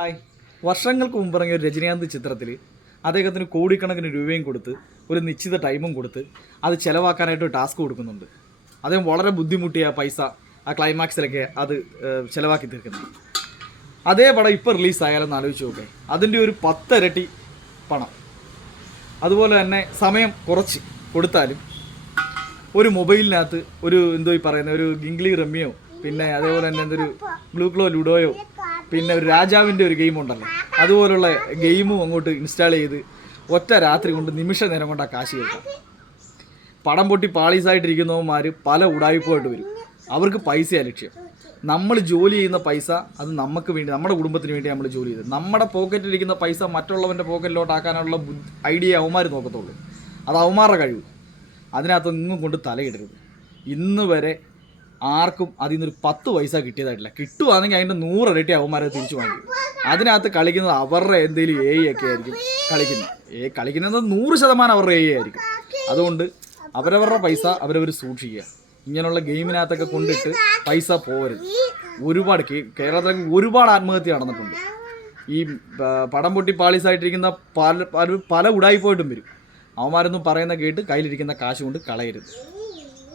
Hi. വർഷങ്ങൾക്ക് മുമ്പിറങ്ങിയ ഒരു രജനീകാന്ത് ചിത്രത്തിൽ അദ്ദേഹത്തിന് കോടിക്കണക്കിന് രൂപയും കൊടുത്ത് ഒരു നിശ്ചിത ടൈമും കൊടുത്ത് അത് ചിലവാക്കാനായിട്ട് ഒരു ടാസ്ക് കൊടുക്കുന്നുണ്ട്. അദ്ദേഹം വളരെ ബുദ്ധിമുട്ടിയ പൈസ ആ ക്ലൈമാക്സിലൊക്കെ അത് ചിലവാക്കി തീർക്കുന്നത്. അതേ പടം ഇപ്പോൾ റിലീസായാലെന്ന് ആലോചിച്ച് നോക്കേ, അതിൻ്റെ ഒരു 10 ഇരട്ടി പണം. അതുപോലെ തന്നെ സമയം കുറച്ച് കൊടുത്താലും ഒരു മൊബൈലിനകത്ത് ഒരു എന്തോ ഈ പറയുന്ന ഒരു ഗിംഗ്ലി റമ്മിയോ പിന്നെ അതേപോലെ തന്നെ എന്തൊരു ബ്ലൂക്ലോ ലുഡോയോ പിന്നെ ഒരു രാജാവിൻ്റെ ഒരു ഗെയിം ഉണ്ടല്ലോ, അതുപോലുള്ള ഗെയിമും അങ്ങോട്ട് ഇൻസ്റ്റാൾ ചെയ്ത് ഒറ്റ രാത്രി കൊണ്ട് നിമിഷ നേരം കൊണ്ട് ആ കാശ് കേൾക്കാം. പടം പൊട്ടി പാളീസായിട്ടിരിക്കുന്നവന്മാർ പല ഉടായ്പമായിട്ട് വരും. അവർക്ക് പൈസയാണ് ലക്ഷ്യം. നമ്മൾ ജോലി ചെയ്യുന്ന പൈസ അത് നമുക്ക് വേണ്ടി, നമ്മുടെ കുടുംബത്തിന് വേണ്ടി നമ്മൾ ജോലി ചെയ്ത് നമ്മുടെ പോക്കറ്റിലിരിക്കുന്ന പൈസ മറ്റുള്ളവൻ്റെ പോക്കറ്റിലോട്ടാക്കാനുള്ള ഐഡിയ അവന്മാർ നോക്കത്തുള്ളൂ. അത് അവന്മാരുടെ കഴിവ്. അതിനകത്തൊന്നും കൊണ്ട് തലയിടരുത്. ഇന്ന് വരെ ആർക്കും അതിൽ നിന്നൊരു 10 പൈസ കിട്ടിയതായിട്ടില്ല. കിട്ടുവാണെങ്കിൽ അതിൻ്റെ 100 ഇരട്ടി അവന്മാരെ തിരിച്ചു വാങ്ങിക്കും. അതിനകത്ത് കളിക്കുന്നത് അവരുടെ എന്തെങ്കിലും ഒക്കെ ആയിരിക്കും കളിക്കുന്നത്. കളിക്കുന്നത് 100% അവരുടെ ആയിരിക്കും. അതുകൊണ്ട് അവരവരുടെ പൈസ അവരവർ സൂക്ഷിക്കുക. ഇങ്ങനെയുള്ള ഗെയിമിനകത്തൊക്കെ കൊണ്ടിട്ട് പൈസ പോകരുത്. ഒരുപാട് കേരളത്തിൽ ഒരുപാട് ആത്മഹത്യ നടന്നിട്ടുണ്ട്. ഈ പടം പൊട്ടി പാളീസായിട്ടിരിക്കുന്ന പല ഉടായിപ്പോയിട്ടും വരും. അവന്മാരൊന്നും പറയുന്ന കേട്ട് കയ്യിലിരിക്കുന്ന കാശ് കൊണ്ട് കളയരുത്.